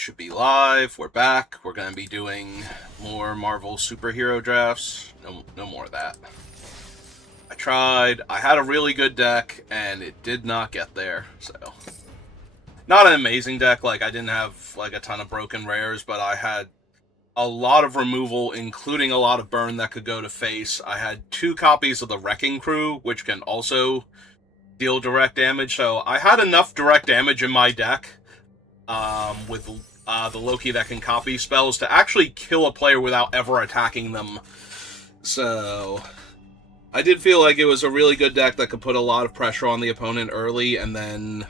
should be live. We're back. We're going to be doing more Marvel superhero drafts. No more of that. I tried. I had a really good deck, and it did not get there. So, not an amazing deck. Like, I didn't have like a ton of broken rares, but I had a lot of removal, including a lot of burn that could go to face. I had 2 copies of the Wrecking Crew, which can also deal direct damage. So I had enough direct damage in my deck with the Loki that can copy spells to actually kill a player without ever attacking them. So I did feel like it was a really good deck that could put a lot of pressure on the opponent early and then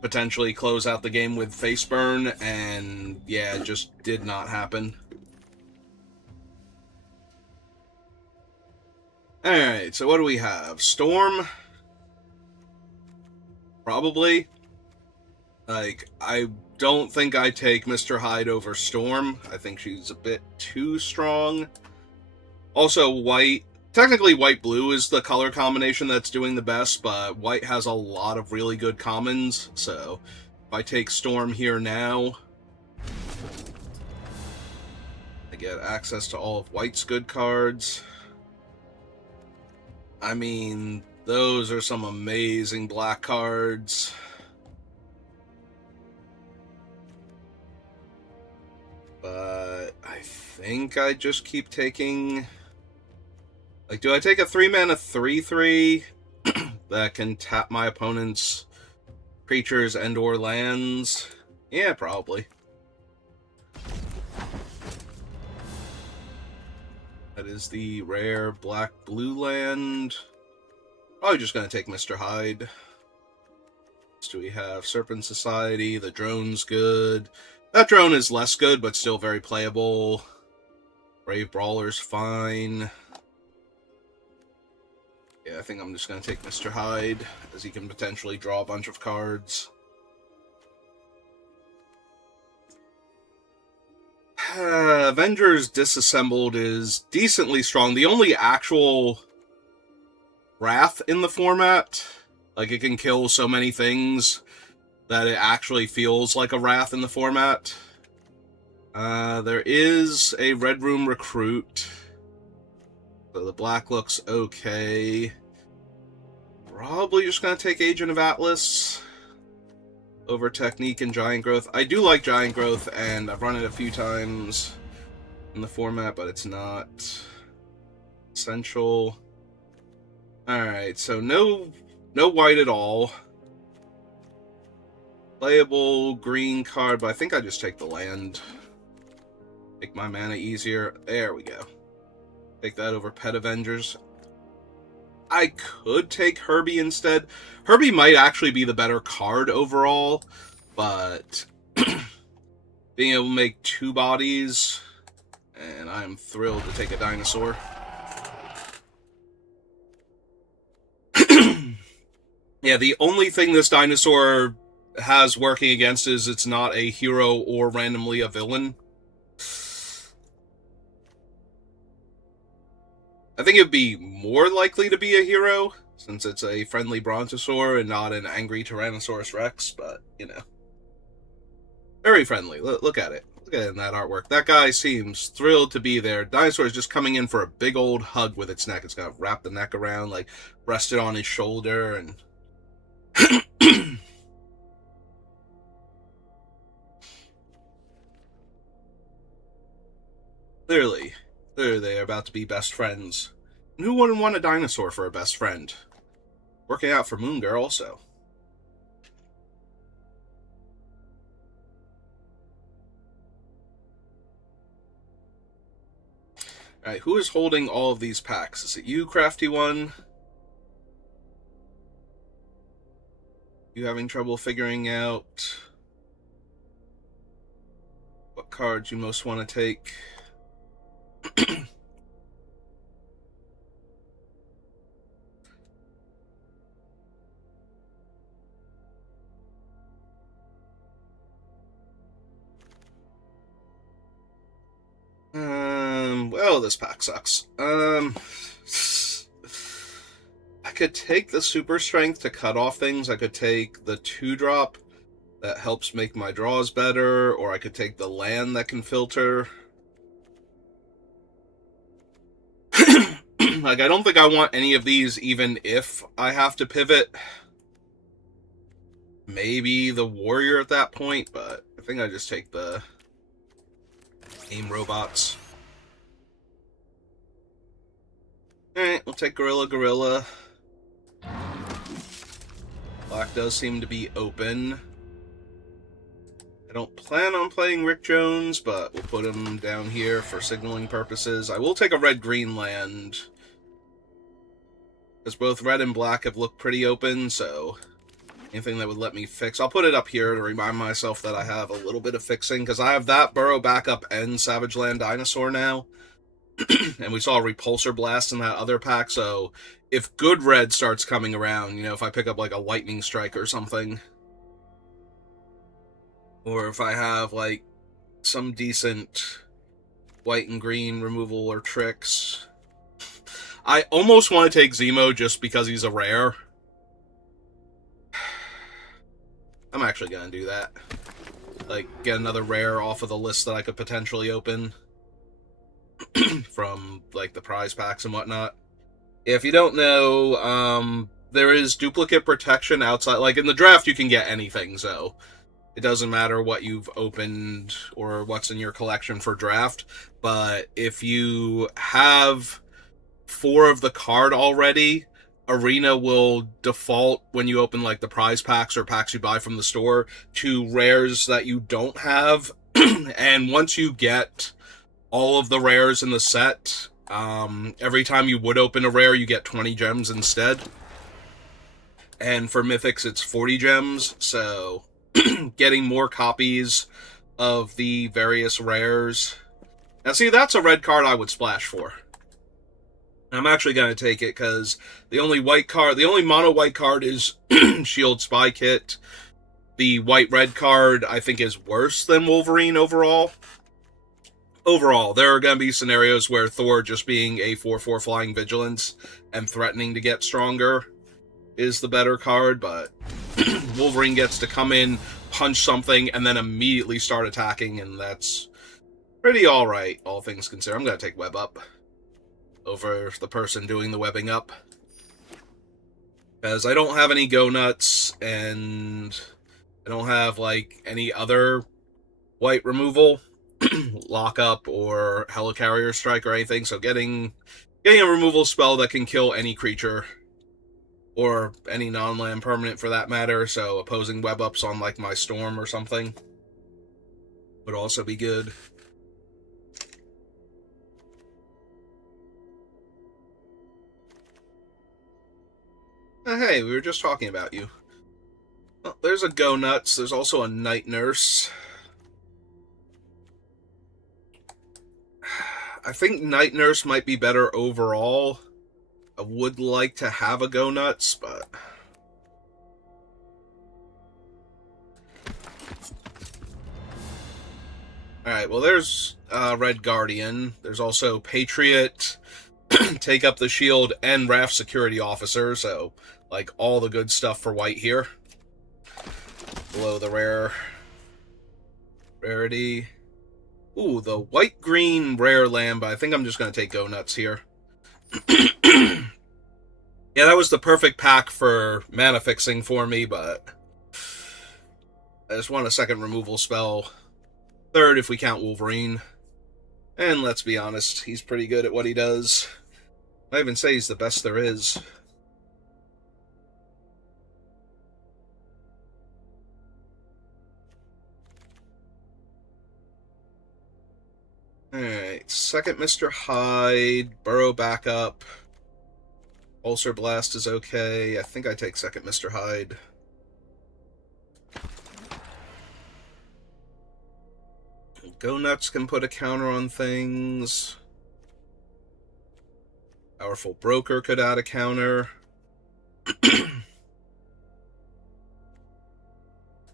potentially close out the game with face burn, and yeah, it just did not happen. Alright, so what do we have? Storm? Probably. Like, I don't think I take Mr. Hyde over Storm. I think she's a bit too strong. Also, white. Technically, white-blue is the color combination that's doing the best, but white has a lot of really good commons, so if I take Storm here now, I get access to all of white's good cards. I mean, those are some amazing black cards. But I think I just keep taking... Like, do I take a 3-mana 3/3 that can tap my opponent's creatures and or lands? Yeah, probably. That is the rare black-blue land. Probably just going to take Mr. Hyde. So do we have Serpent Society? The drone's good. That drone is less good, but still very playable. Brave Brawler's fine. Yeah, I think I'm just going to take Mr. Hyde, as he can potentially draw a bunch of cards. Avengers Disassembled is decently strong. The only actual Wrath in the format, like, it can kill so many things that it actually feels like a Wrath in the format. There is a Red Room Recruit. So the black looks okay. Probably just going to take Agent of Atlas over Technique and Giant Growth. I do like Giant Growth, and I've run it a few times in the format, but it's not essential. Alright, so no white at all. Playable green card, but I think I just take the land. Make my mana easier. There we go. Take that over Pet Avengers. I could take Herbie instead. Herbie might actually be the better card overall, but being able to make 2 bodies, and I'm thrilled to take a dinosaur. Yeah, the only thing this dinosaur has working against is it's not a hero or randomly a villain. I think it'd be more likely to be a hero, since it's a friendly Brontosaur and not an angry Tyrannosaurus Rex, but, you know. Very friendly. Look at it. Look at it in that artwork. That guy seems thrilled to be there. Dinosaur is just coming in for a big old hug with its neck. It's gonna wrap the neck around, like, rest it on his shoulder, and... Clearly, they're about to be best friends. And who wouldn't want a dinosaur for a best friend? Working out for Moon Girl, also. Alright, who is holding all of these packs? Is it you, Crafty One? You having trouble figuring out what cards you most want to take? Well, this pack sucks. I could take the super strength to cut off things. I could take the 2-drop That helps make my draws better, or I could take the land that can filter. Like, I don't think I want any of these, even if I have to pivot. Maybe the warrior at that point, but I think I just take the aim robots. Alright, we'll take Gorilla. Black does seem to be open. I don't plan on playing Rick Jones, but we'll put him down here for signaling purposes. I will take a red-green land, because both red and black have looked pretty open, so anything that would let me fix. I'll put it up here to remind myself that I have a little bit of fixing, because I have that Burrow Backup and Savage Land Dinosaur now. And we saw a Repulsor Blast in that other pack, so if good red starts coming around, you know, if I pick up like a Lightning Strike or something, or if I have like some decent white and green removal or tricks. I almost want to take Zemo just because he's a rare. I'm actually going to do that. Like, get another rare off of the list that I could potentially open from, like, the prize packs and whatnot. If you don't know, there is duplicate protection outside. Like, in the draft, you can get anything, so it doesn't matter what you've opened or what's in your collection for draft. But if you have 4 of the card already, Arena will default when you open like the prize packs or packs you buy from the store to rares that you don't have. And once you get all of the rares in the set, every time you would open a rare, you get 20 gems instead. And for Mythics, it's 40 gems. So getting more copies of the various rares. Now, see, that's a red card I would splash for. I'm actually going to take it because the only mono white card is Shield Spy Kit. The white-red card, I think, is worse than Wolverine overall. Overall, there are going to be scenarios where Thor just being a 4/4 flying vigilance and threatening to get stronger is the better card, but Wolverine gets to come in, punch something, and then immediately start attacking, and that's pretty alright, all things considered. I'm going to take Web Up over the person doing the webbing up, because I don't have any Go Nuts, and I don't have, like, any other white removal, Lock Up or Helicarrier Strike or anything, so getting a removal spell that can kill any creature, or any non-land permanent for that matter, so opposing Web Ups on, like, my Storm or something would also be good. Hey, we were just talking about you. Well, there's a Go Nuts. There's also a Night Nurse. I think Night Nurse might be better overall. I would like to have a Go Nuts, but alright, well, there's Red Guardian. There's also Patriot, Take Up the Shield, and Raft Security Officer, so, like, all the good stuff for white here. Below the rarity. Ooh, the white-green rare land, but I think I'm just going to take Go Nuts here. Yeah, that was the perfect pack for mana fixing for me, but I just want a second removal spell. Third, if we count Wolverine. And let's be honest, he's pretty good at what he does. I even say he's the best there is. Alright, second Mr. Hyde, Burrow Backup. Ulcer Blast is okay. I think I take second Mr. Hyde. Go Nuts can put a counter on things. Powerful Broker could add a counter.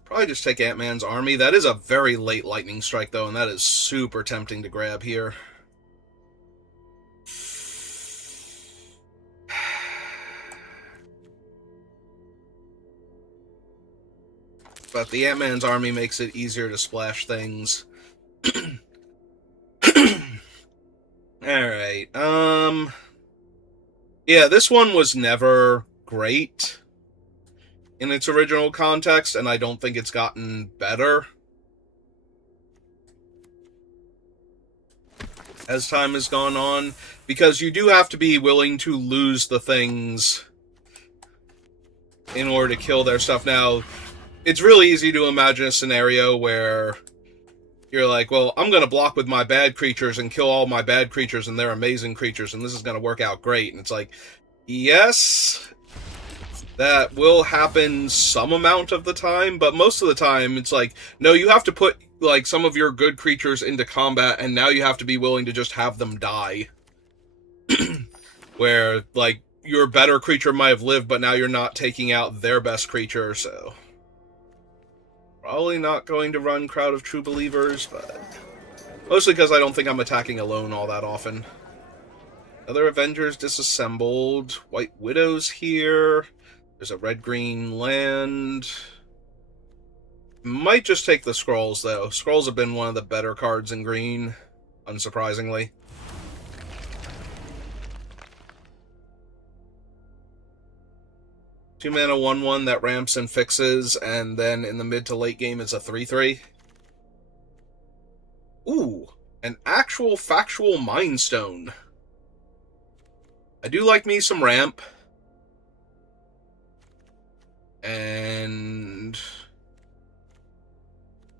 Probably just take Ant-Man's Army. That is a very late Lightning Strike, though, and that is super tempting to grab here. but the Ant-Man's army makes it easier to splash things. Alright, yeah, this one was never great in its original context, and I don't think it's gotten better as time has gone on, because you do have to be willing to lose the things in order to kill their stuff. Now, it's really easy to imagine a scenario where you're like, well, I'm going to block with my bad creatures and kill all my bad creatures, and they're amazing creatures, and this is going to work out great. And it's like, yes, that will happen some amount of the time, but most of the time, it's like, no, you have to put, like, some of your good creatures into combat, and now you have to be willing to just have them die. Where, like, your better creature might have lived, but now you're not taking out their best creature, so... Probably not going to run Crowd of True Believers, but... Mostly because I don't think I'm attacking alone all that often. Other Avengers disassembled. White Widow's here. There's a red-green land. Might just take the Skrulls, though. Skrulls have been one of the better cards in green, unsurprisingly. Two mana 1/1 that ramps and fixes, and then in the mid to late game it's a 3/3. Ooh, an actual factual Mind Stone. I do like me some ramp. And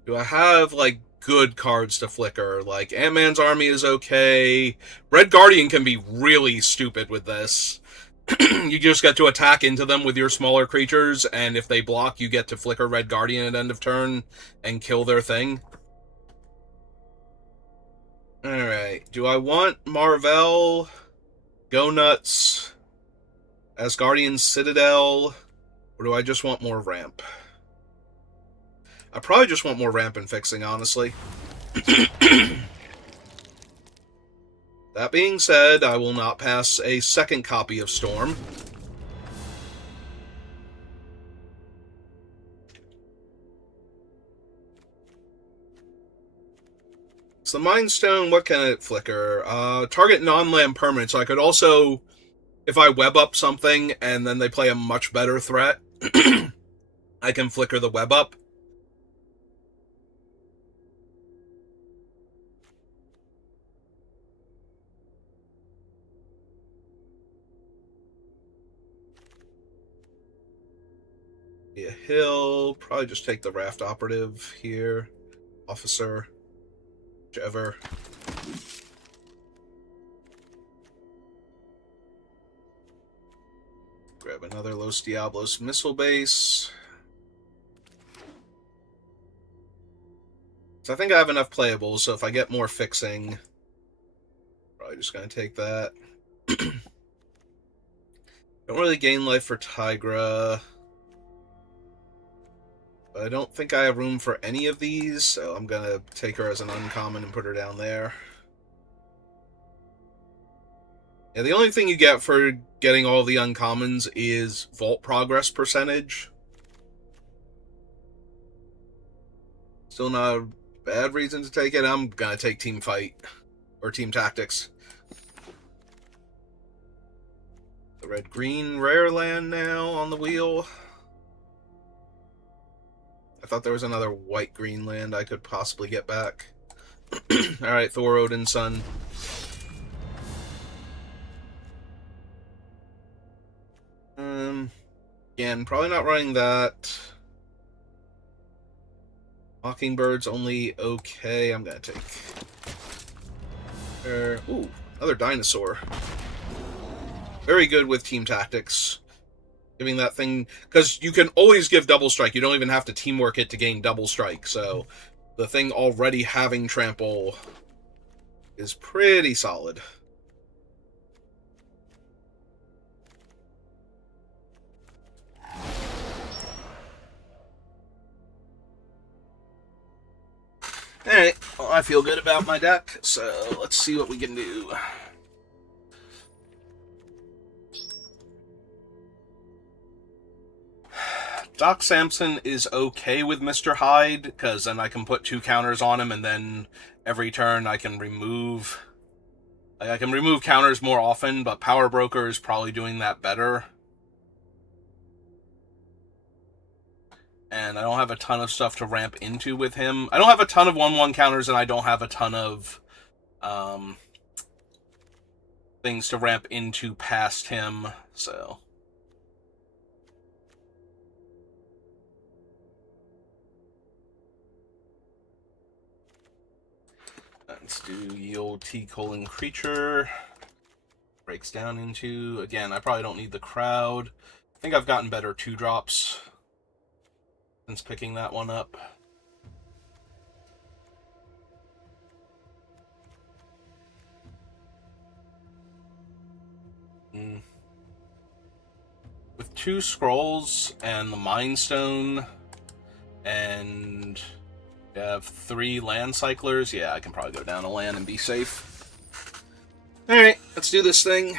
do I have, like, good cards to flicker? Like, Ant-Man's army is okay. Red Guardian can be really stupid with this. You just get to attack into them with your smaller creatures, and if they block, you get to flicker Red Guardian at end of turn and kill their thing. Alright, do I want Marvel, Go Nuts, Asgardian Citadel, or do I just want more ramp? I probably just want more ramp and fixing, honestly. That being said, I will not pass a second copy of Storm. So the Mind Stone, what can it flicker? Target non-land permanent, so I could also, if I web up something and then they play a much better threat, I can flicker the web up. Yeah, Hill, probably just take the Raft Operative here. Officer, whichever. Grab another Los Diablos missile base. So I think I have enough playables, so if I get more fixing, probably just going to take that. Don't really gain life for Tigra. But I don't think I have room for any of these, so I'm going to take her as an uncommon and put her down there. Yeah, the only thing you get for getting all the uncommons is Vault Progress percentage. Still not a bad reason to take it. I'm going to take Team Fight, or Team Tactics. The red-green rare land now on the wheel. I thought there was another white-green land I could possibly get back. Alright, Thor, Odin, Sun. Again, probably not running that. Mockingbird's only okay. I'm gonna take... Ooh, another dinosaur. Very good with Team Tactics. Giving that thing... Because you can always give Double Strike. You don't even have to teamwork it to gain Double Strike. So, the thing already having Trample is pretty solid. Alright, well, I feel good about my deck, so let's see what we can do. Doc Samson is okay with Mr. Hyde, because then I can put 2 counters on him, and then every turn I can remove... Like, I can remove counters more often, but Power Broker is probably doing that better. And I don't have a ton of stuff to ramp into with him. I don't have a ton of 1/1 counters, and I don't have a ton of things to ramp into past him, so... Let's do Yield T: Creature. Breaks down into... Again, I probably don't need the Crowd. I think I've gotten better 2-drops since picking that one up. With 2 scrolls and the Mind Stone, and I have 3 land cyclers, yeah, I can probably go down a land and be safe. Alright, let's do this thing.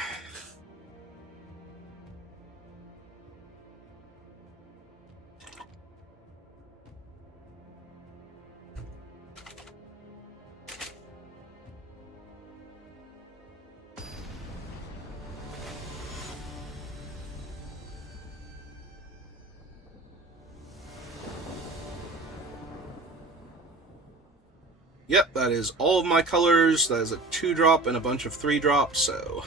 Yep, that is all of my colors. That is a 2-drop and a bunch of 3-drops, so...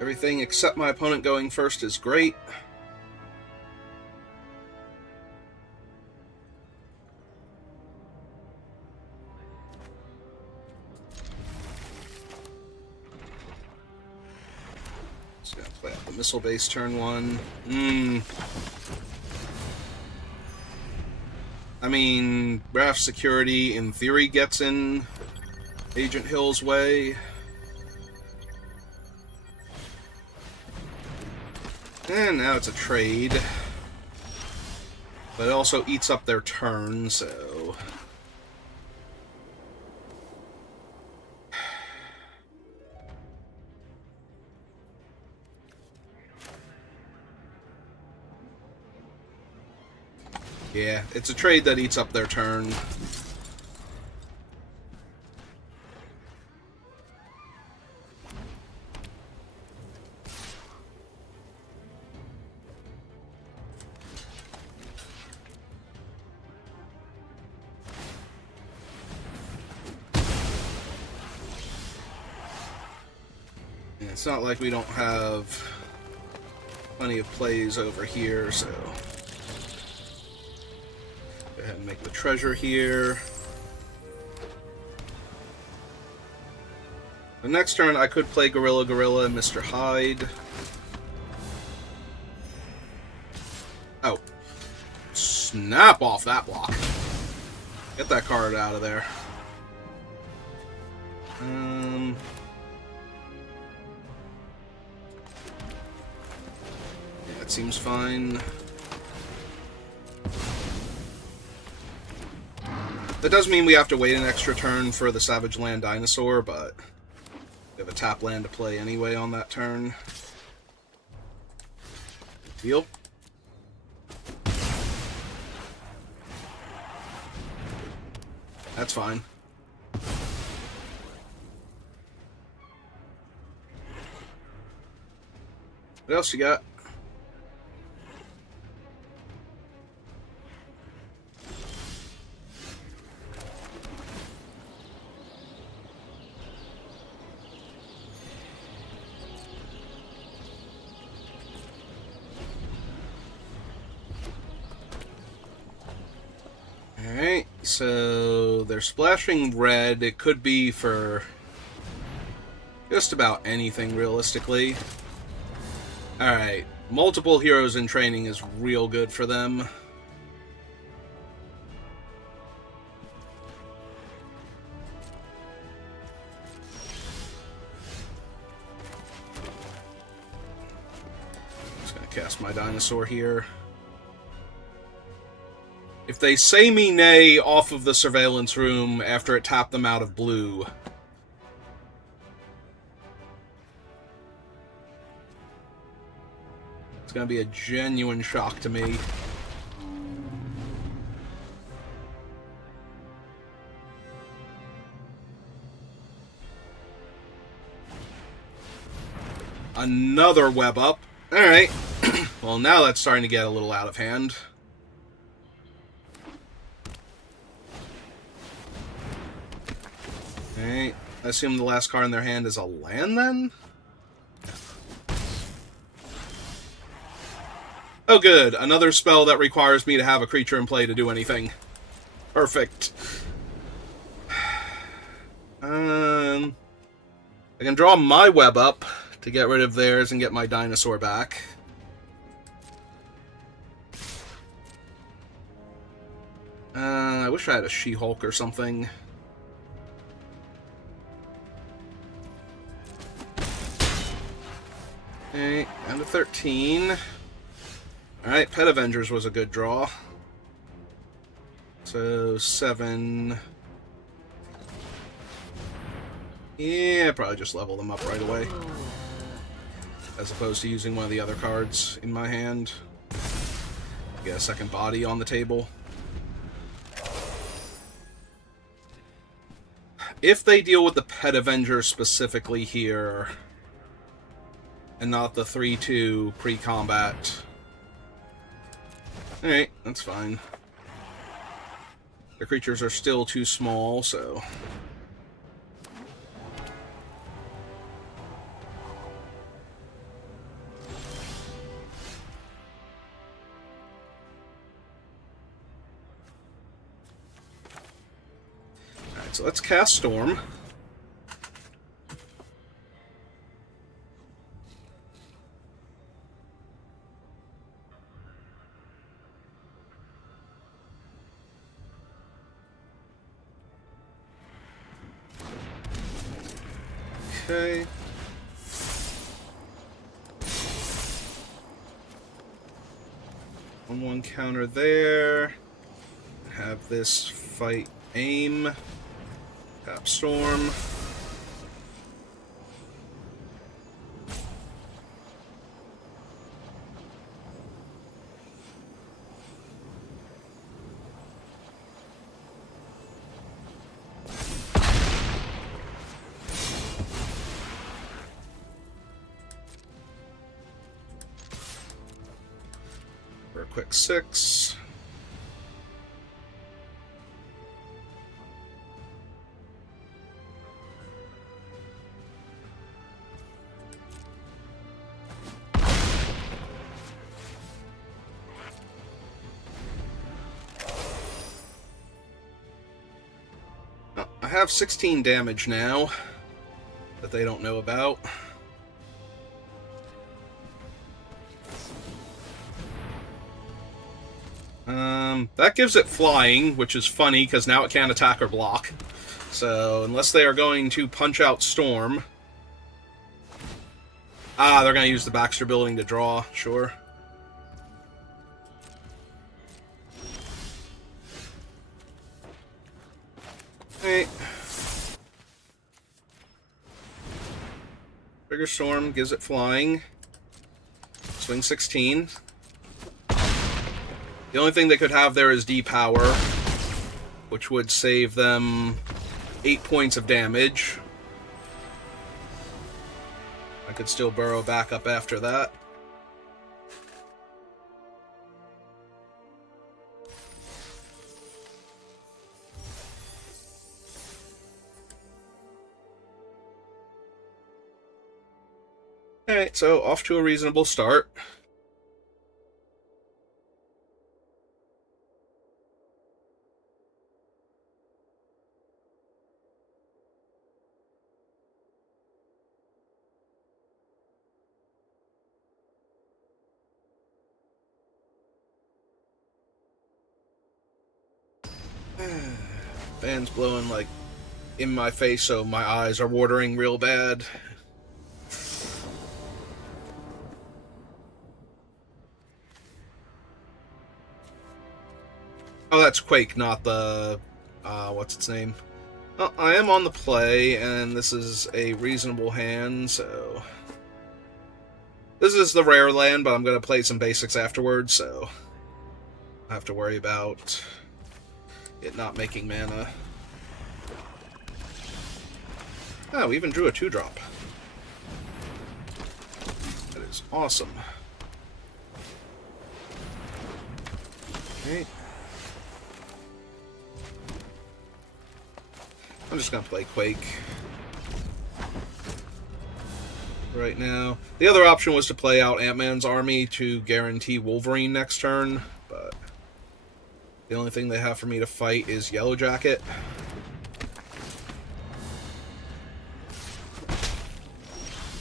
Everything except my opponent going first is great. Just gonna play out the Missile Base turn 1. I mean, Raft Security, in theory, gets in Agent Hill's way. And now it's a trade. But it also eats up their turn, so... Yeah, it's a trade that eats up their turn. Yeah, it's not like we don't have plenty of plays over here, so... Go ahead and make the treasure here. The next turn, I could play Gorilla Gorilla and Mr. Hyde. Oh. Snap off that block. Get that card out of there. Yeah, that seems fine. That does mean we have to wait an extra turn for the Savage Land Dinosaur, but we have a tap land to play anyway on that turn. Deal. That's fine. What else you got? Alright, so they're splashing red. It could be for just about anything, realistically. Alright, multiple heroes in training is real good for them. Just gonna cast my dinosaur here. If they say me nay off of the surveillance room after it tapped them out of blue... It's going to be a genuine shock to me. Another web up. Alright. Well, now that's starting to get a little out of hand. Alright. I assume the last card in their hand is a land, then? Oh, good. Another spell that requires me to have a creature in play to do anything. Perfect. I can draw my web up to get rid of theirs and get my dinosaur back. I wish I had a She-Hulk or something. Okay, down to 13. Alright, Pet Avengers was a good draw. So, 7... Yeah, probably just level them up right away. As opposed to using one of the other cards in my hand. Get a second body on the table. If they deal with the Pet Avenger specifically here, and not the 3/2 pre-combat, alright, that's fine. The creatures are still too small, so... So let's cast Storm. Okay. One counter there. Have this fight aim. Tap Storm. For a quick 6. I have 16 damage now that they don't know about. That gives it flying, which is funny because now it can't attack or block. So unless they are going to punch out Storm... Ah, they're going to use the Baxter Building to draw, sure. Alright. Trigger Storm gives it flying. Swing 16. The only thing they could have there is D-Power, which would save them 8 points of damage. I could still burrow back up after that. Alright, so off to a reasonable start. Fan's blowing like in my face, so my eyes are watering real bad. Oh, that's Quake, not the what's its name? Well, I am on the play, and this is a reasonable hand, so This is the rare land, but I'm going to play some basics afterwards, so I have to worry about it not making mana. Oh, we even drew a 2-drop. That is awesome. Okay. I'm just going to play Quake right now. The other option was to play out Ant-Man's army to guarantee Wolverine next turn, but the only thing they have for me to fight is Yellow Jacket.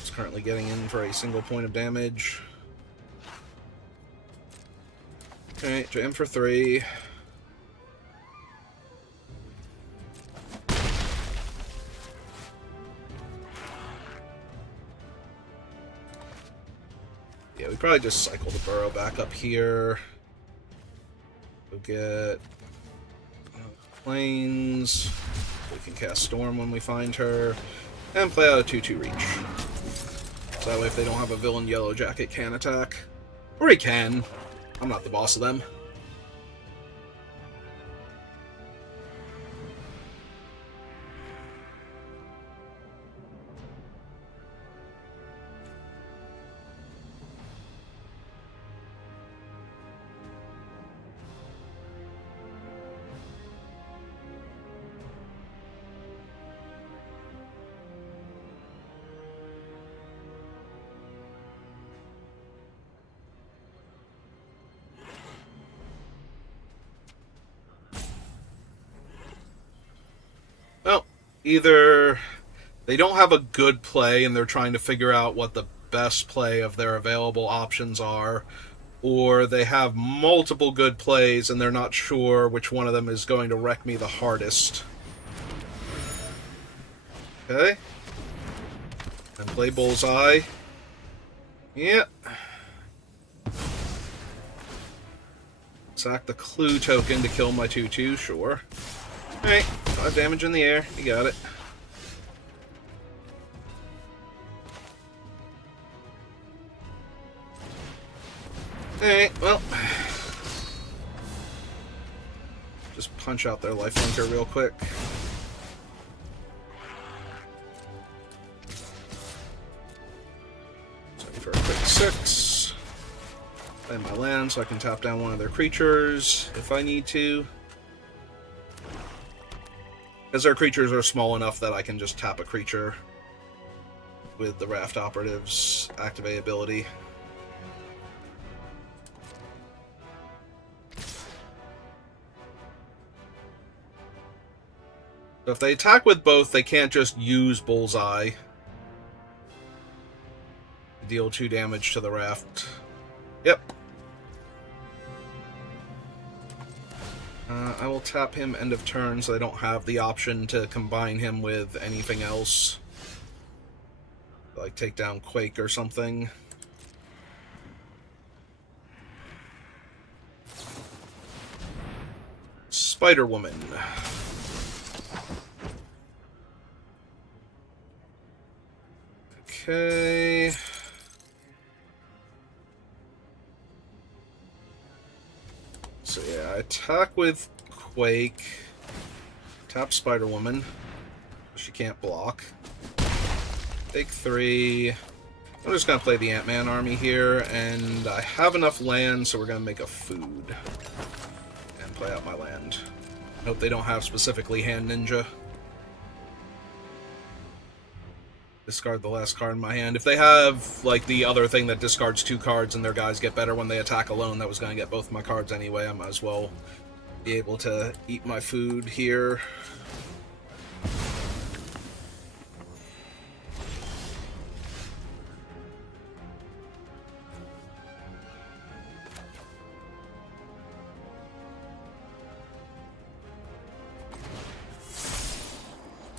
It's currently getting in for a single point of damage. Alright, jam for 3. Yeah, we probably just cycle the Burrow back up here. We'll get Plains. We can cast Storm when we find her. And play out a 2-2 reach. So that way if they don't have a villain, Yellow Jacket can attack. Or he can. I'm not the boss of them. Well, either they don't have a good play and they're trying to figure out what the best play of their available options are, or they have multiple good plays and they're not sure which one of them is going to wreck me the hardest. Okay. And play Bullseye. Yep. Sack the Clue token to kill my 2-2, sure. Alright, 5 damage in the air. You got it. Alright, well. Just punch out their lifelinker real quick. Sorry for a quick 6. Play my land so I can tap down one of their creatures if I need to. Because their creatures are small enough that I can just tap a creature with the Raft Operative's activate ability. So if they attack with both, they can't just use Bullseye. Deal 2 damage to the Raft. Yep. I will tap him end of turn so I don't have the option to combine him with anything else. Like take down Quake or something. Spider-Woman. Okay. So yeah, I attack with Quake. Tap Spider-Woman. She can't block. Take 3. I'm just going to play the Ant-Man army here, and I have enough land, so we're going to make a food. And play out my land. Hope they don't have specifically Hand Ninja. Discard the last card in my hand. If they have, like, the other thing that discards 2 cards and their guys get better when they attack alone, that was going to get both my cards anyway. I might as well be able to eat my food here.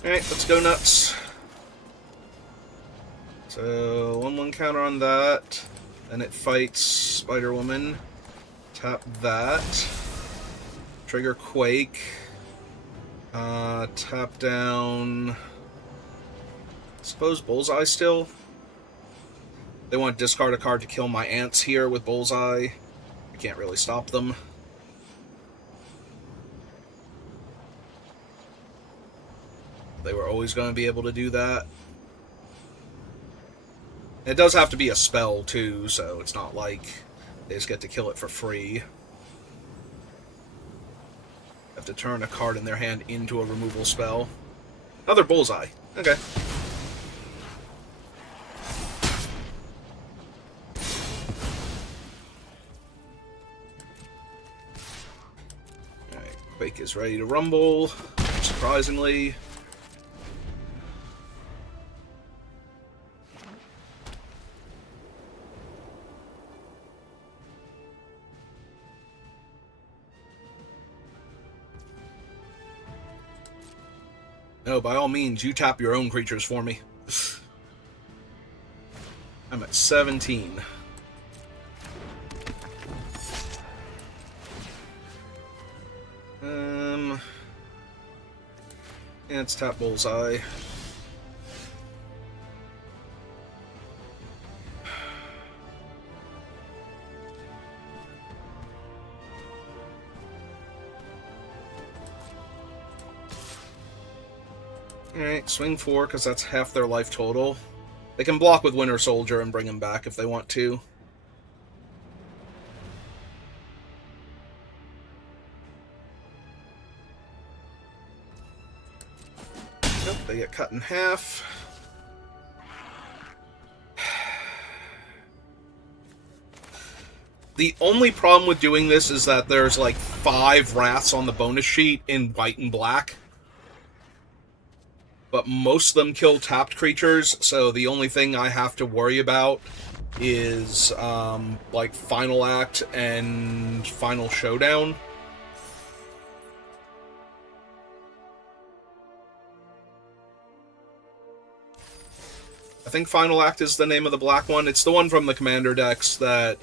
Alright, let's go nuts. So, 1/1 counter on that. Then it fights Spider-Woman. Tap that. Trigger Quake. Tap down... I suppose Bullseye still? They want to discard a card to kill my ants here with Bullseye. I can't really stop them. They were always going to be able to do that. It does have to be a spell, too, so it's not like they just get to kill it for free. Have to turn a card in their hand into a removal spell. Another Bullseye. Okay. Alright, Quake is ready to rumble, surprisingly. No, by all means, you tap your own creatures for me. I'm at 17. Yeah, it's tap Bullseye. Alright, swing 4, because that's half their life total. They can block with Winter Soldier and bring him back if they want to. Nope, they get cut in half. The only problem with doing this is that there's like 5 Wraths on the bonus sheet in white and black. But most of them kill tapped creatures, so the only thing I have to worry about is, like, Final Act and Final Showdown. I think Final Act is the name of the black one. It's the one from the Commander decks that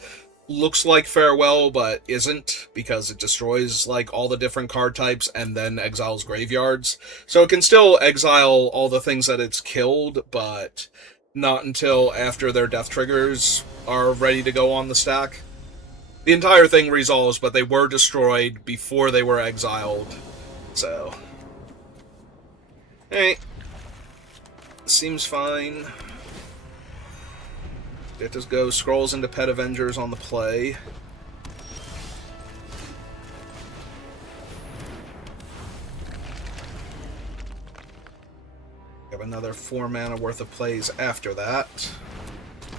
looks like Farewell, but isn't, because it destroys, like, all the different card types and then exiles graveyards. So it can still exile all the things that it's killed, but not until after their death triggers are ready to go on the stack. The entire thing resolves, but they were destroyed before they were exiled. So, hey, seems fine. It just goes scrolls into Pet Avengers on the play. Have another 4 mana worth of plays after that.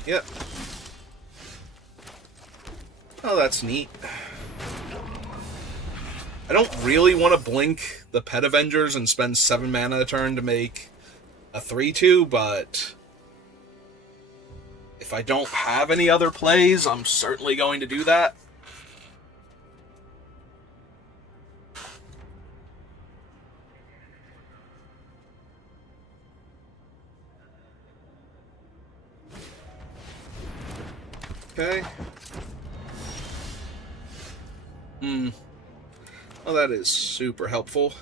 Yep. Oh, that's neat. I don't really want to blink the Pet Avengers and spend 7 mana a turn to make a 3/2, but if I don't have any other plays, I'm certainly going to do that. Okay. Well, that is super helpful.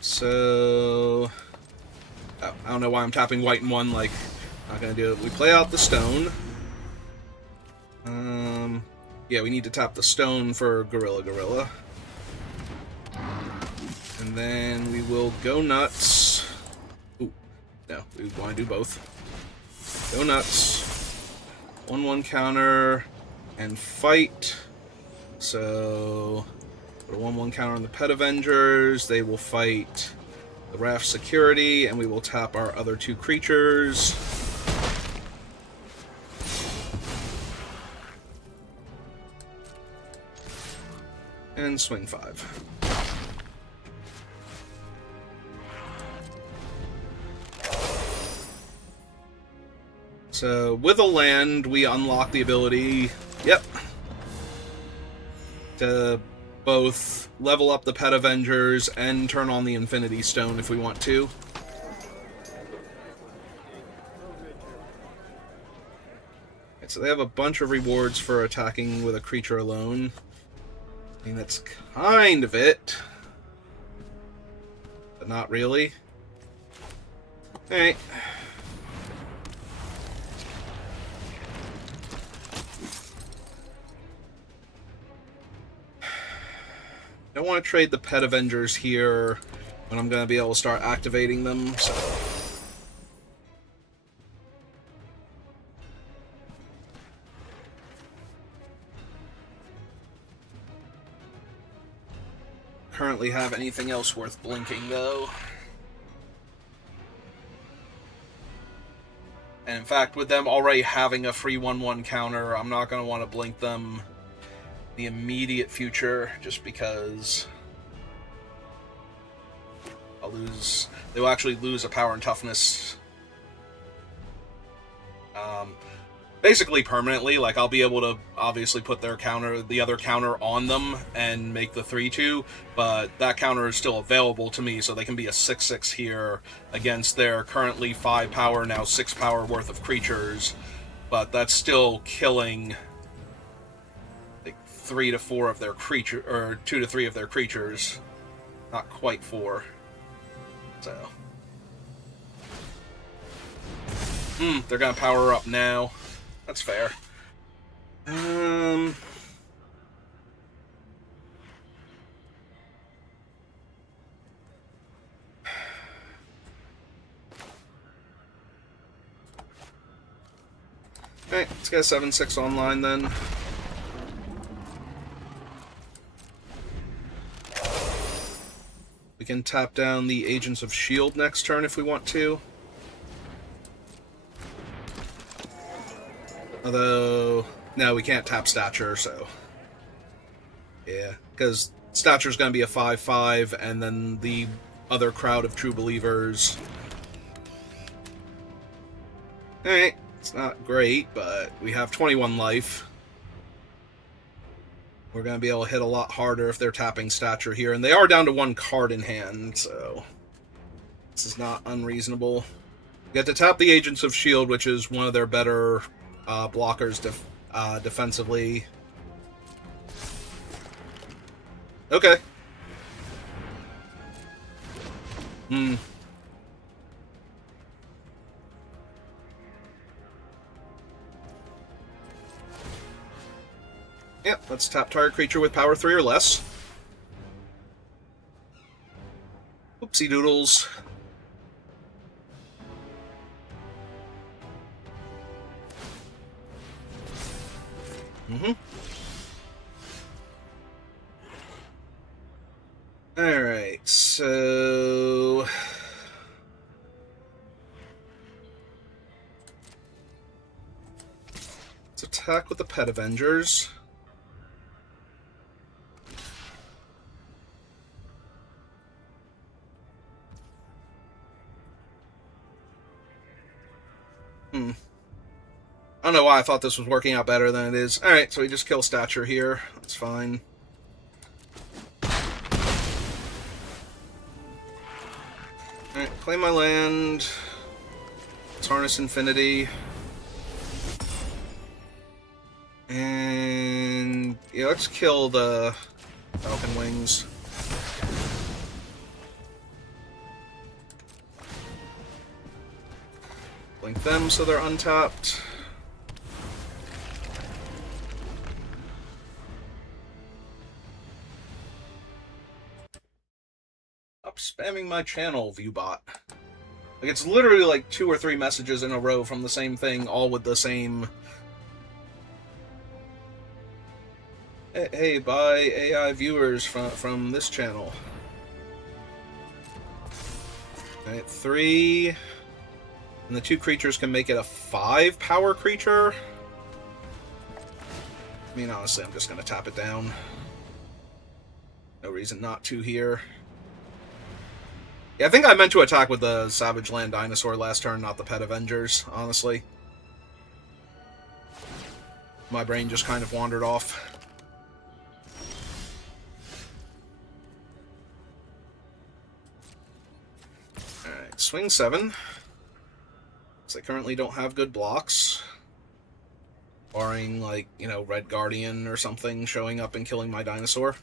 So I don't know why I'm tapping white and 1, like, not gonna do it. We play out the stone. Yeah, we need to tap the stone for Gorilla. And then we will go nuts. Ooh, no, we want to do both. Go nuts. 1/1 counter and fight. So put a 1/1 counter on the Pet Avengers. They will fight the Raft Security, and we will tap our other 2 creatures. And swing 5. So, with a land, we unlock the ability, to both level up the Pet Avengers and turn on the Infinity Stone if we want to. Okay, so they have a bunch of rewards for attacking with a creature alone. I mean, that's kind of it. But not really. Alright. I don't want to trade the Pet Avengers here when I'm going to be able to start activating them, so... Currently have anything else worth blinking, though. And in fact, with them already having a free 1/1 counter, I'm not going to want to blink them the immediate future, just because they'll actually lose a power and toughness. Basically permanently. Like, I'll be able to obviously put the other counter on them and make the 3/2, but that counter is still available to me, so they can be a 6/6 here against their currently 5 power, now 6 power worth of creatures, but that's still killing like 3 to 4 of their creature, or 2 to 3 of their creatures. Not quite 4. So. They're gonna power up now. That's fair. Alright, let's get a 7/6 online then. We can tap down the Agents of S.H.I.E.L.D. next turn if we want to. Although, no, we can't tap Stature, so... Yeah, because Stature's going to be a 5/5, and then the other crowd of True Believers... Alright, it's not great, but we have 21 life. We're going to be able to hit a lot harder if they're tapping Stature here, and they are down to 1 card in hand, so... This is not unreasonable. You have to tap the Agents of S.H.I.E.L.D., which is one of their better... blockers defensively. Okay. Yep, let's tap target creature with power 3 or less. Oopsie doodles. Alright, so... let's attack with the Pet Avengers. I don't know why I thought this was working out better than it is. Alright, so we just kill Stature here. That's fine. Alright, claim my land. Tarnished Infinity. And... yeah, let's kill the Falcon Wings. Blink them so they're untapped. Spamming my channel, Viewbot. Like, it's literally like 2 or 3 messages in a row from the same thing, all with the same... Hey, buy AI viewers from this channel. Alright, 3... and the 2 creatures can make it a 5 power creature? I mean, honestly, I'm just gonna tap it down. No reason not to here. Yeah, I think I meant to attack with the Savage Land Dinosaur last turn, not the Pet Avengers, honestly. My brain just kind of wandered off. Alright, swing 7. Because I currently don't have good blocks. Barring, like, you know, Red Guardian or something showing up and killing my dinosaur.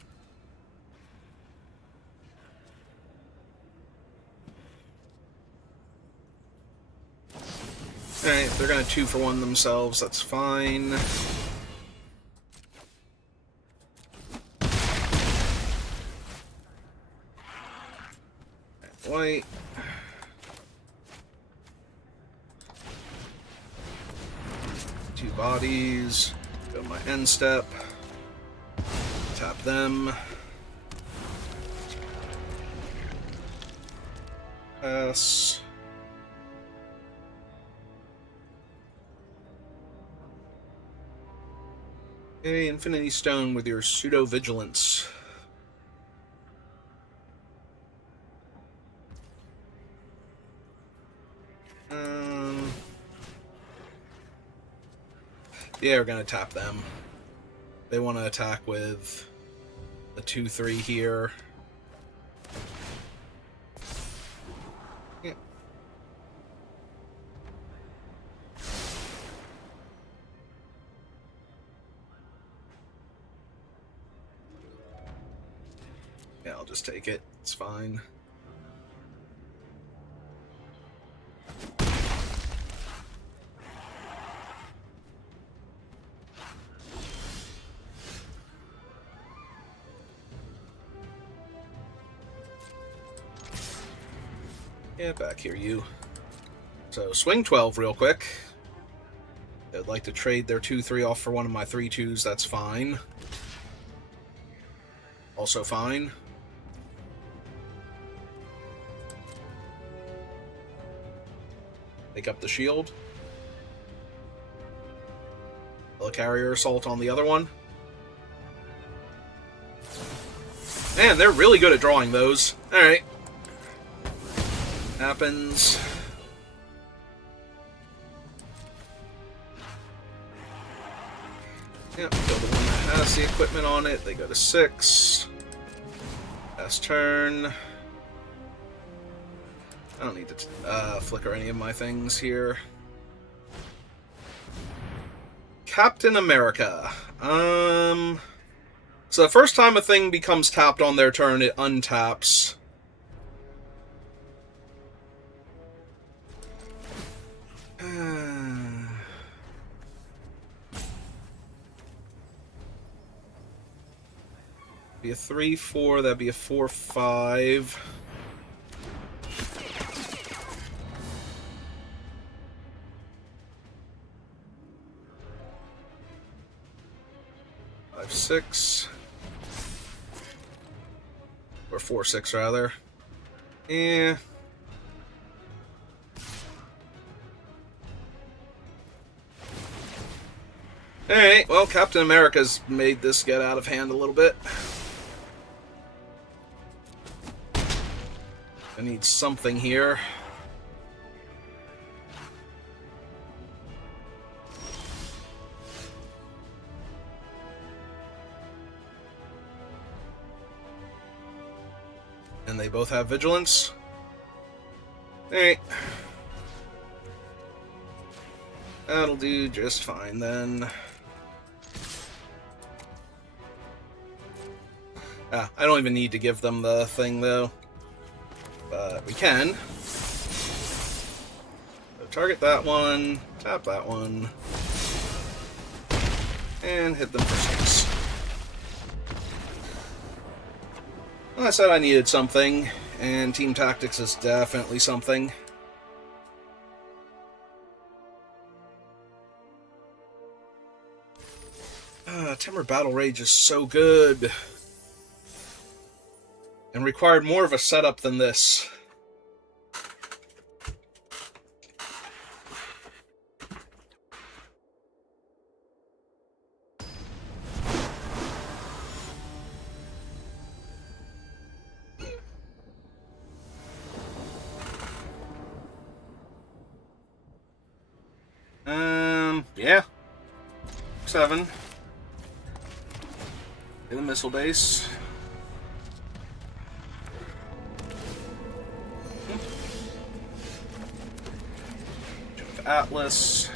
Alright, they're gonna 2-for-1 themselves, that's fine. white. Two bodies. Go my end step. Tap them. Pass. Okay, Infinity Stone with your Pseudo Vigilance. Yeah, we're gonna tap them. They want to attack with the 2/3 here. Yeah. Yeah, I'll just take it. It's fine. Yeah, back here, you. So, swing 12 real quick. They'd like to trade their 2/3 off for one of my 3/2s, that's fine. Also fine. Take up the shield. Helicarrier Assault on the other one. Man, they're really good at drawing those. Alright. Happens. Yep, kill the one that has the equipment on it. They go to 6. Last turn. I don't need to flicker any of my things here. Captain America. So the first time a thing becomes tapped on their turn, it untaps. Be a 3/4, that'd be a 4/5. Five, 6. Or 4/6 rather. Yeah. Alright, well, Captain America's made this get out of hand a little bit. I need something here. And they both have vigilance. Alright. That'll do just fine then. I don't even need to give them the thing though. But we can. So target that one, tap that one, and hit them for 6. Well, I said I needed something, and Team Tactics is definitely something. Temur Battle Rage is so good. And required more of a setup than this. Yeah. 7. In the missile base. Atlas.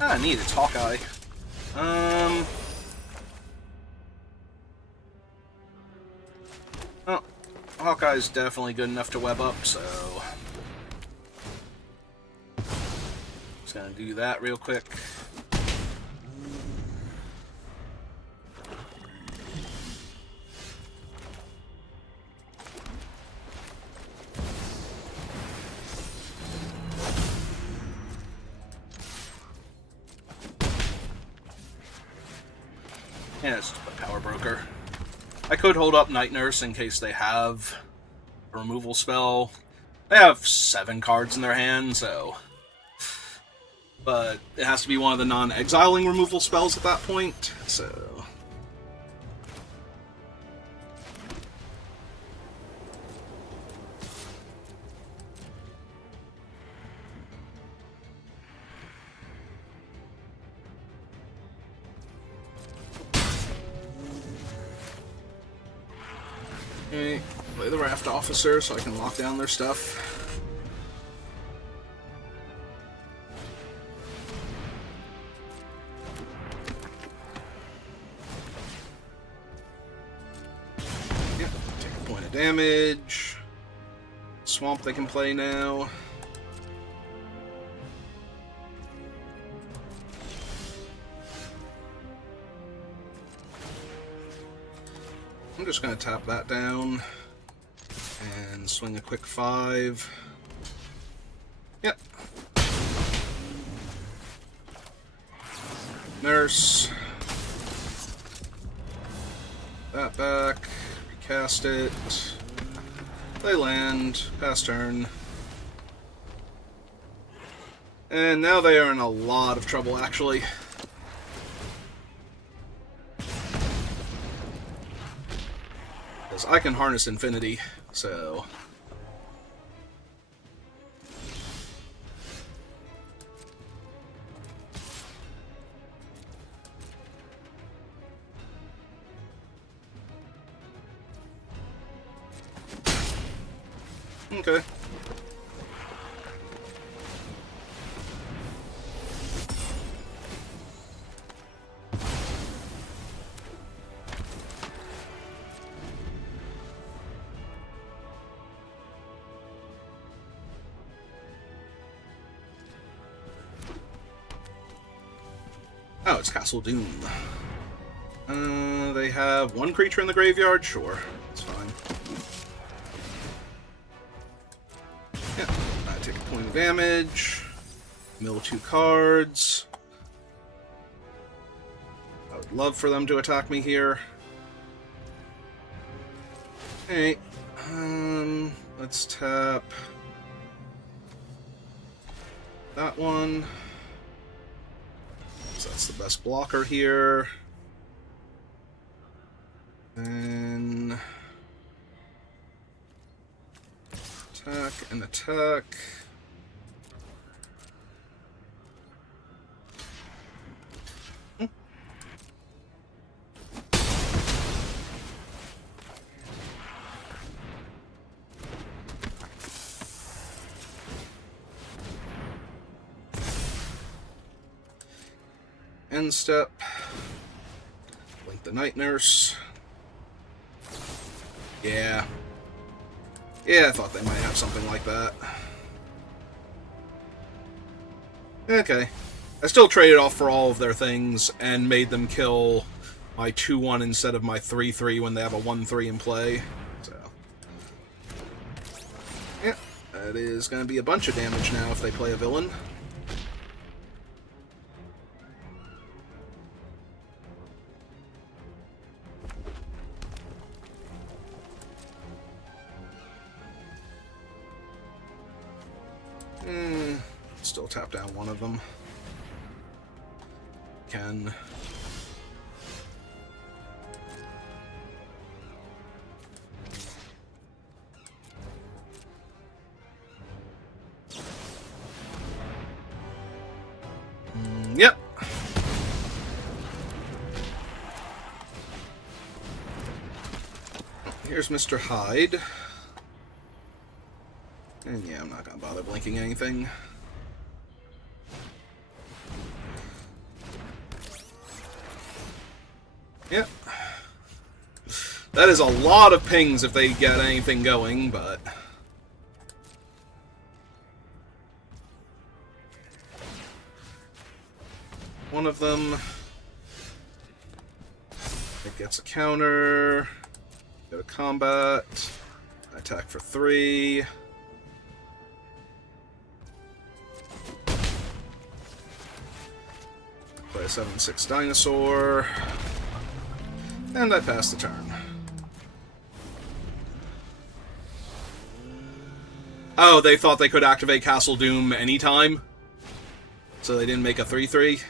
I need a Hawkeye. Well, Hawkeye's definitely good enough to web up, so just gonna do that real quick. Yeah, it's just a Power Broker. I could hold up Night Nurse in case they have a removal spell. They have 7 cards in their hand, so... But it has to be one of the non-exiling removal spells at that point, so... Okay, play the Raft Officer so I can lock down their stuff. Yep, take a point of damage. Swamp they can play now. I'm just going to tap that down and swing a quick 5. Yep. Nurse. That back. Recast it. They land. Pass turn. And now they are in a lot of trouble, actually. I can harness Infinity, so... Okay. Oh, it's Castle Doom. They have 1 creature in the graveyard? Sure, that's fine. Yeah, I take a point of damage. Mill 2 cards. I would love for them to attack me here. Okay, let's tap that one. So that's the best blocker here. And attack and attack. End step. Blink the Night Nurse. Yeah. Yeah, I thought they might have something like that. Okay. I still traded off for all of their things and made them kill my 2-1 instead of my 3-3 when they have a 1-3 in play. So. Yeah. That is going to be a bunch of damage now if they play a villain. Still tap down one of them. Can. Yep. Here's Mr. Hyde. And yeah, I'm not gonna bother blinking anything. Yep. That is a lot of pings if they get anything going, but... One of them... It gets a counter. Go to combat. Attack for 3. Play a 7/6 dinosaur. And I pass the turn. Oh, they thought they could activate Castle Doom anytime? So they didn't make a 3/3?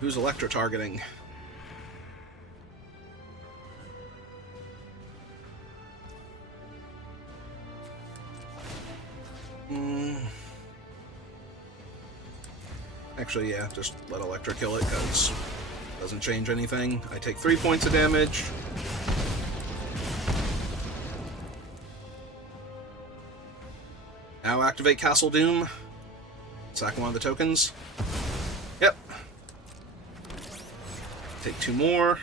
Who's Electra targeting? Actually, yeah, just let Electra kill it, because it doesn't change anything. I take 3 points of damage. Now activate Castle Doom. Sack one of the tokens. Yep. Take 2 more.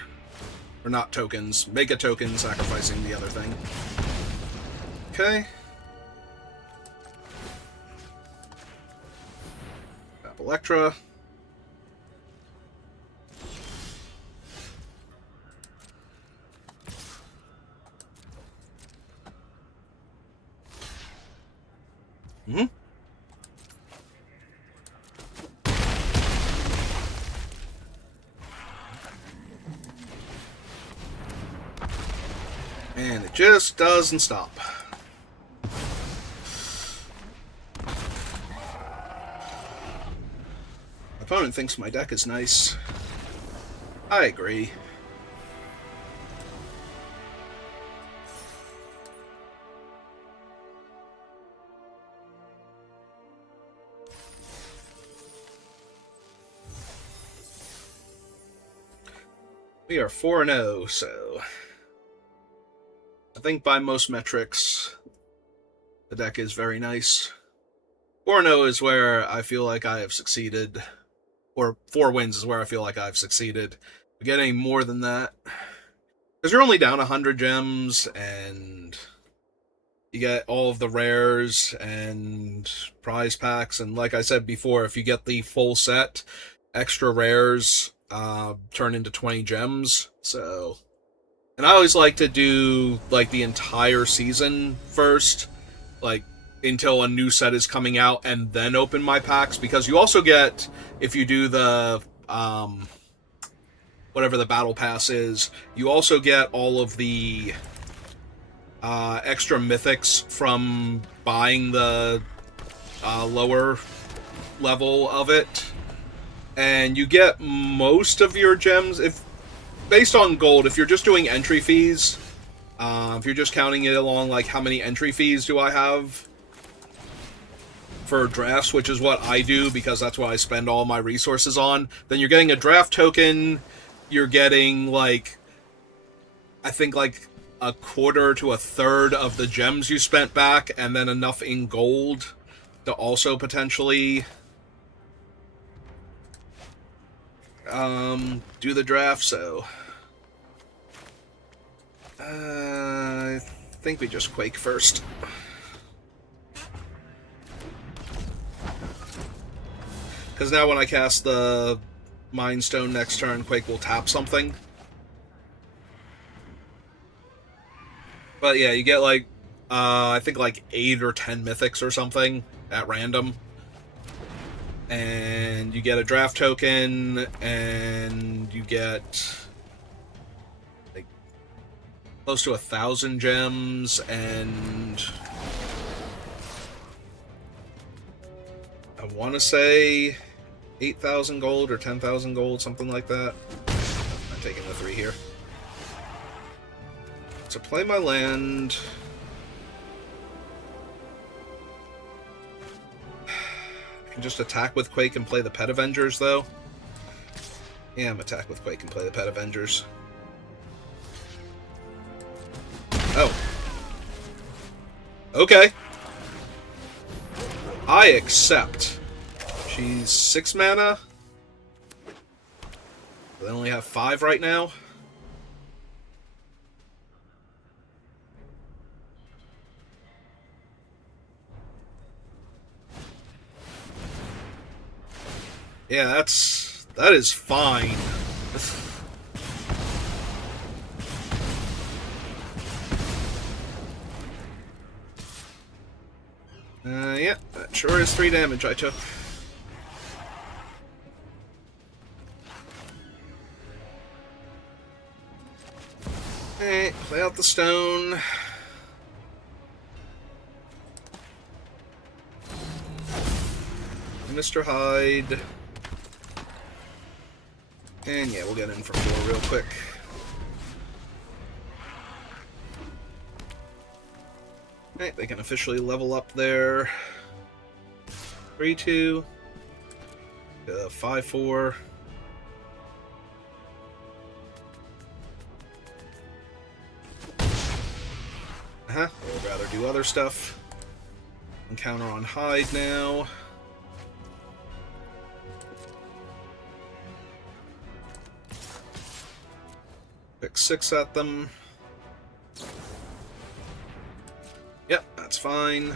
Or not tokens. Make a token, sacrificing the other thing. Okay. Tap Electra. And it just doesn't stop. Opponent thinks my deck is nice. I agree. We are 4-0, so I think by most metrics, the deck is very nice. 4-0 is where I feel like I have succeeded, or 4 wins is where I feel like I've succeeded. But getting more than that, because you're only down 100 gems, and you get all of the rares and prize packs, and like I said before, if you get the full set, extra rares turn into 20 gems, so... And I always like to do, like, the entire season first, like, until a new set is coming out, and then open my packs, because you also get, if you do the, whatever the battle pass is, you also get all of the extra mythics from buying the lower level of it. And you get most of your gems, based on gold, if you're just doing entry fees, if you're just counting it along, like, how many entry fees do I have for drafts, which is what I do, because that's what I spend all my resources on, then you're getting a draft token, you're getting, like, I think, like, a quarter to a third of the gems you spent back, and then enough in gold to also potentially do the draft, so I think we just Quake first. Because now when I cast the Mind Stone next turn, Quake will tap something. But yeah, you get like, I think like 8 or 10 mythics or something at random. And you get a draft token, and you get like close to 1,000 gems, and I want to say 8,000 gold or 10,000 gold, something like that. I'm taking the 3 here. So play my land. I can just attack with Quake and play the Pet Avengers, though. Yeah, I'm attack with Quake and play the Pet Avengers. Oh. Okay. I accept. She's 6 mana. They only have 5 right now. Yeah, that is fine. Yeah, that sure is 3 damage I took. Alright, play out the stone. Mr. Hyde. And yeah, we'll get in for 4 real quick. Alright, they can officially level up their 3-2, 5-4. We'll rather do other stuff. Encounter on Hyde now. Pick 6 at them. Yep, that's fine.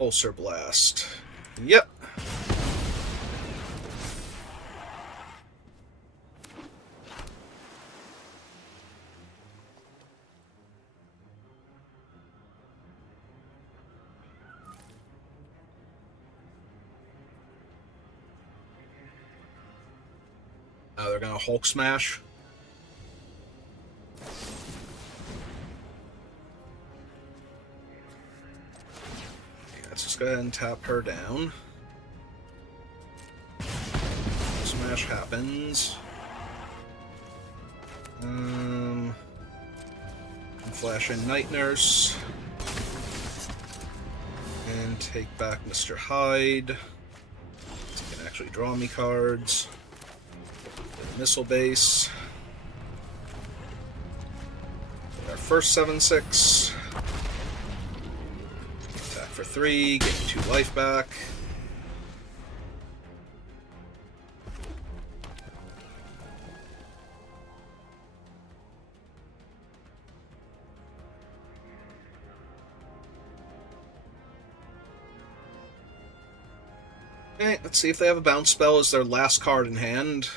Ulcer Blast. Yep. Oh, they're gonna Hulk Smash. Let's just go ahead and tap her down. Smash happens. Flash in Night Nurse. And take back Mr. Hyde. So he can actually draw me cards. Missile Base. Our first 7/6. Attack for 3, get 2 life back. Okay, let's see if they have a bounce spell as their last card in hand.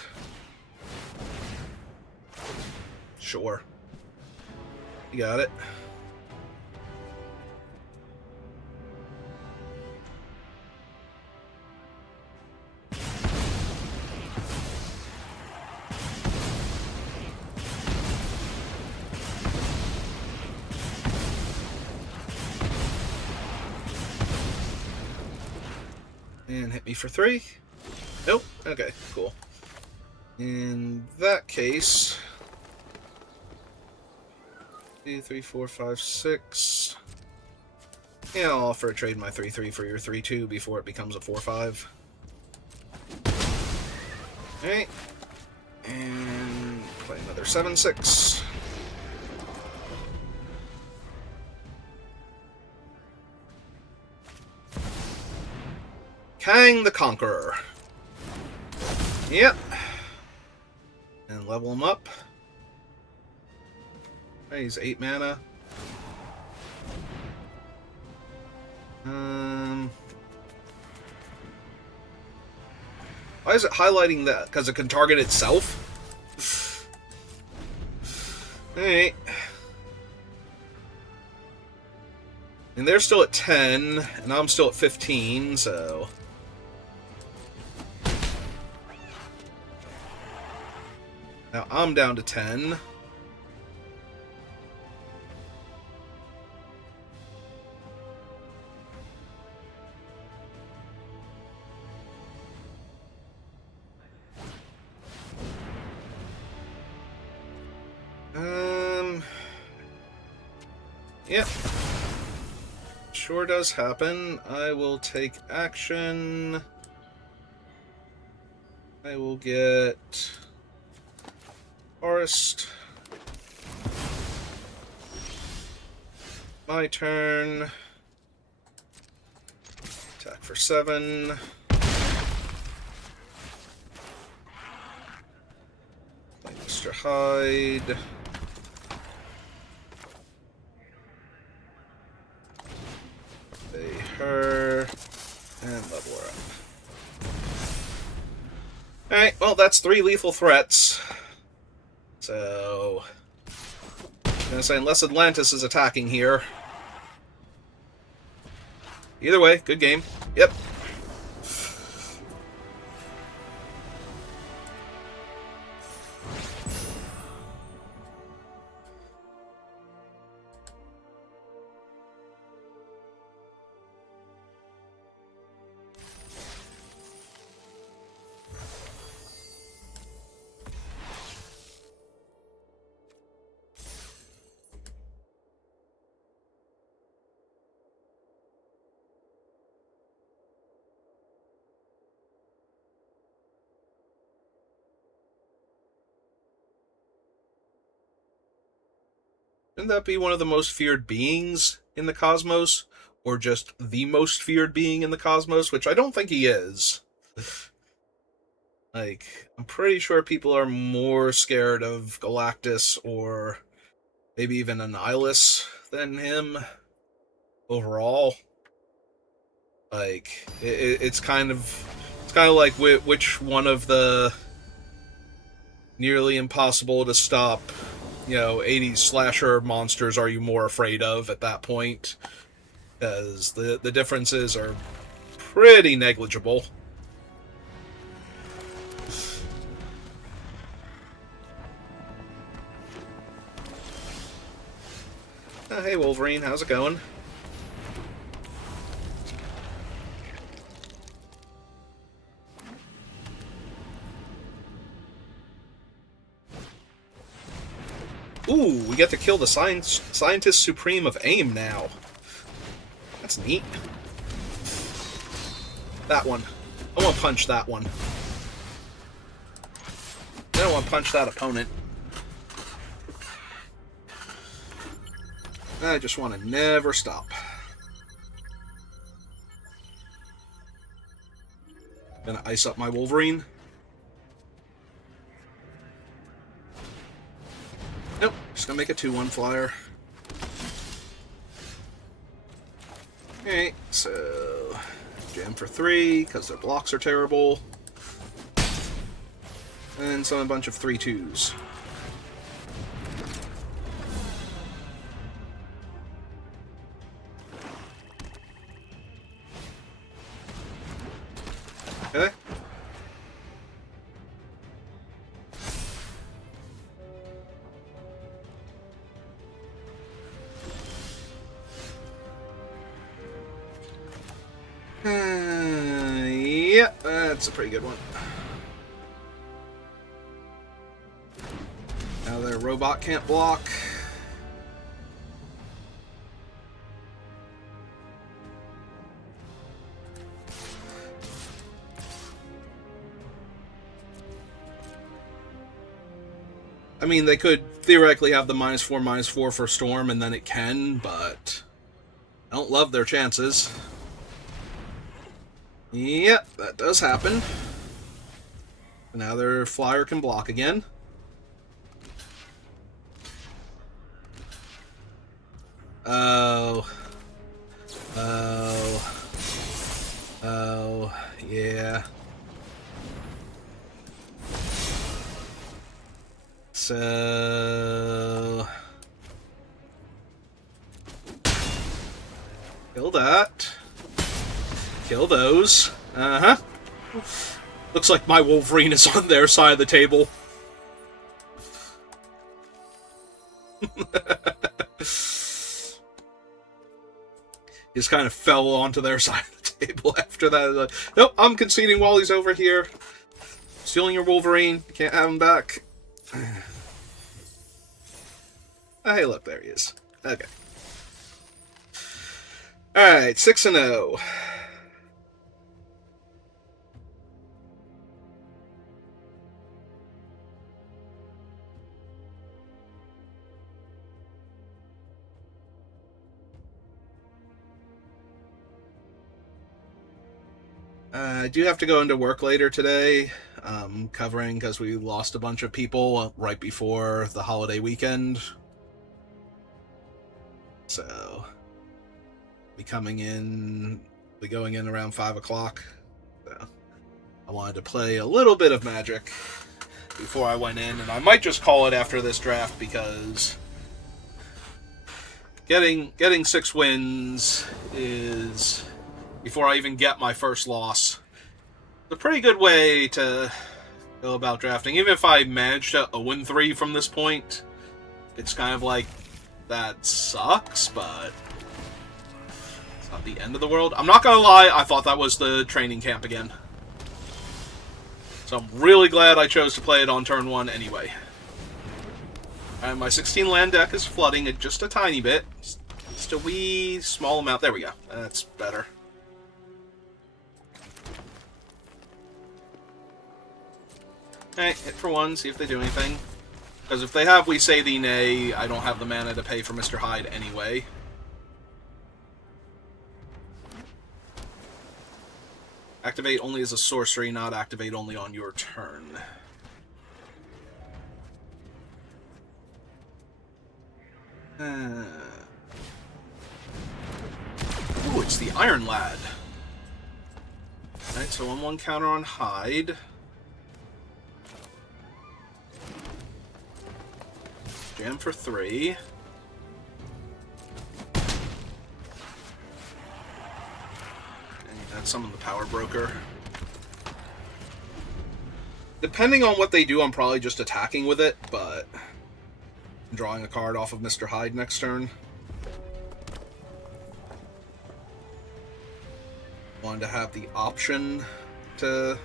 Sure. You got it. And hit me for 3. Nope. Okay, cool. In that case... 2, 3, 4, 5, 6. Yeah, I'll offer to trade my 3-3 for your 3-2 before it becomes a 4-5. Alright. And play another 7-6. Kang the Conqueror. Yep. And level him up. He's 8 mana. Why is it highlighting that? Because it can target itself? Alright. And they're still at 10, and I'm still at 15, so... Now I'm down to 10. Yep. Sure does happen. I will take action. I will get Forest. My turn. Attack for 7. Play Mr. Hyde. Her. Alright, well, that's 3 lethal threats. So... I'm gonna say, unless Atlantis is attacking here. Either way, good game. Yep. Shouldn't that be one of the most feared beings in the cosmos? Or just the most feared being in the cosmos? Which I don't think he is. Like, I'm pretty sure people are more scared of Galactus or maybe even Annihilus than him overall. Like, it's kind of like which one of the nearly impossible to stop, 80s slasher monsters are you more afraid of at that point? Because the differences are pretty negligible. Oh, hey, Wolverine, how's it going? Ooh, we get to kill the Scientist Supreme of AIM now. That's neat. That one. I want to punch that one. I don't want to punch that opponent. I just want to never stop. Gonna ice up my Wolverine. Nope, just gonna make a 2-1 flyer. Okay, so jam for 3, because their blocks are terrible. And so a bunch of 3-2s. Okay. Yeah, that's a pretty good one. Now their robot can't block. I mean, they could theoretically have the -4/-4 for Storm, and then it can, but I don't love their chances. Yep, that does happen. Now their flyer can block again. Oh. Oh. Oh. Yeah. So... kill that. Kill those. Uh-huh. Looks like my Wolverine is on their side of the table. He just kind of fell onto their side of the table after that. Like, nope, I'm conceding while he's over here. Stealing your Wolverine. Can't have him back. Oh, hey, look, there he is. Okay. Alright, 6-0. I do have to go into work later today, covering because we lost a bunch of people right before the holiday weekend. So, be going in around 5 o'clock. So, I wanted to play a little bit of Magic before I went in, and I might just call it after this draft because getting 6 wins is, before I even get my first loss, a pretty good way to go about drafting. Even if I managed a 0-3 from this point, it's kind of like, that sucks, but it's not the end of the world. I'm not gonna lie, I thought that was the training camp again. So I'm really glad I chose to play it on turn 1 anyway. And my 16 land deck is flooding it just a tiny bit. Just a wee small amount. There we go. That's better. Hey, hit for 1, see if they do anything. Because if they have We Say Thee Nay, I don't have the mana to pay for Mr. Hyde anyway. Activate only as a sorcery, not activate only on your turn. Ooh, it's the Iron Lad. Alright, so 1/1 counter on Hyde. Jam for 3. And summon the Power Broker. Depending on what they do, I'm probably just attacking with it, but I'm drawing a card off of Mr. Hyde next turn. Wanted to have the option to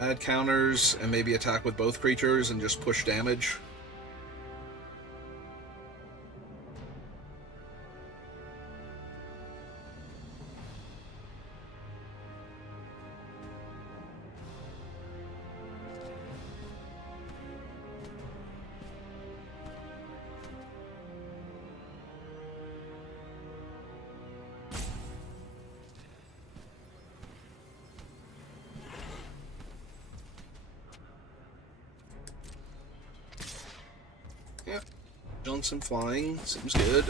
add counters and maybe attack with both creatures and just push damage. Yeah, Johnson flying seems good.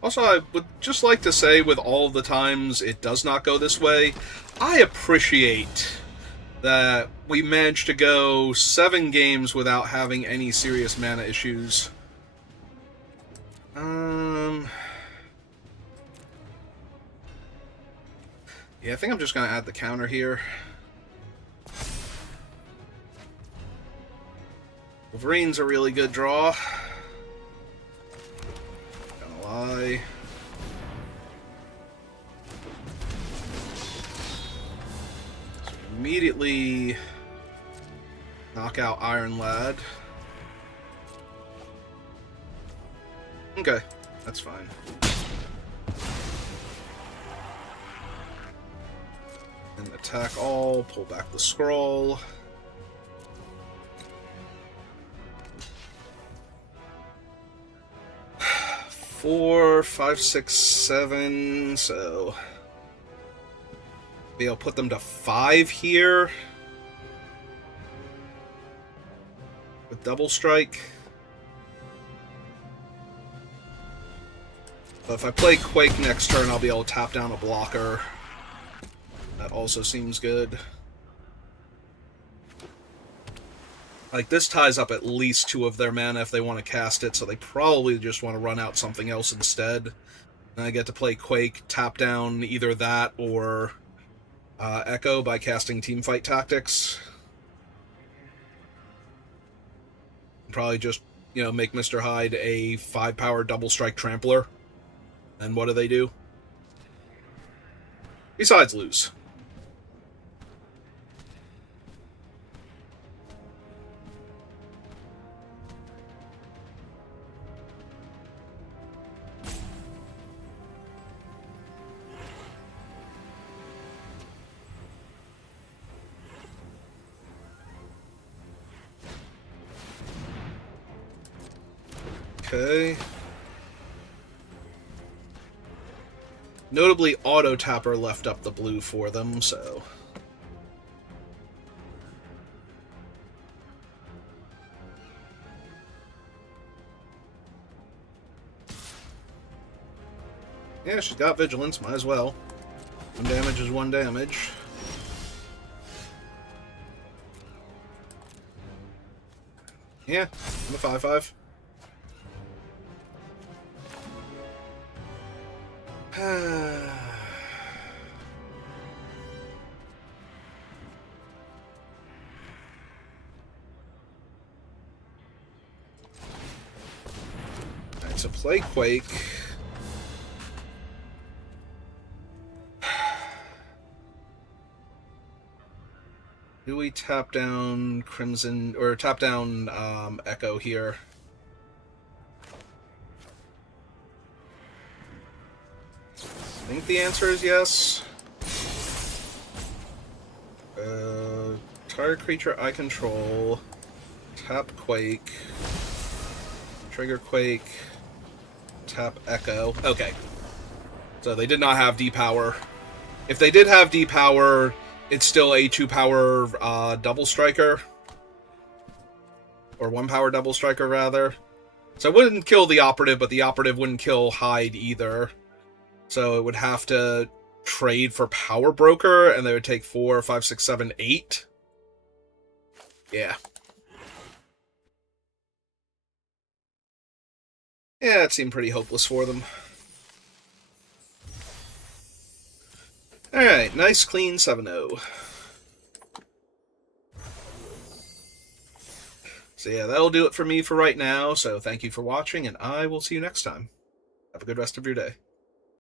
Also, I would just like to say, with all the times it does not go this way, I appreciate that we managed to go 7 games without having any serious mana issues. Yeah, I think I'm just going to add the counter here. Wolverine's a really good draw. Gonna lie. So immediately knock out Iron Lad. Okay, that's fine. And attack all, pull back the scroll. Four, 5, 6, 7, so maybe I'll put them to 5 here with double strike. But if I play Quake next turn, I'll be able to tap down a blocker. That also seems good. Like, this ties up at least 2 of their mana if they want to cast it, so they probably just want to run out something else instead. And I get to play Quake, tap down either that or Echo by casting Teamfight Tactics. Probably just, you know, make Mr. Hyde a 5-power double strike trampler. And what do? Besides lose. Okay. Notably, Auto Tapper left up the blue for them, so... Yeah, she's got vigilance, might as well. 1 damage is 1 damage. Yeah, I'm a 5/5. Alright, so play Quake. Do we tap down Crimson, or tap down Echo here? I think the answer is yes. Target creature I control. Tap Quake. Trigger Quake. Tap Echo. Okay. So they did not have D-Power. If they did have D-Power, it's still a 2-power double striker. Or 1-power double striker, rather. So it wouldn't kill the operative, but the operative wouldn't kill Hyde either. So it would have to trade for Power Broker, and they would take 4, 5, 6, 7, 8. Yeah. Yeah, it seemed pretty hopeless for them. Alright, nice clean 7-0. So yeah, that'll do it for me for right now, so thank you for watching, and I will see you next time. Have a good rest of your day.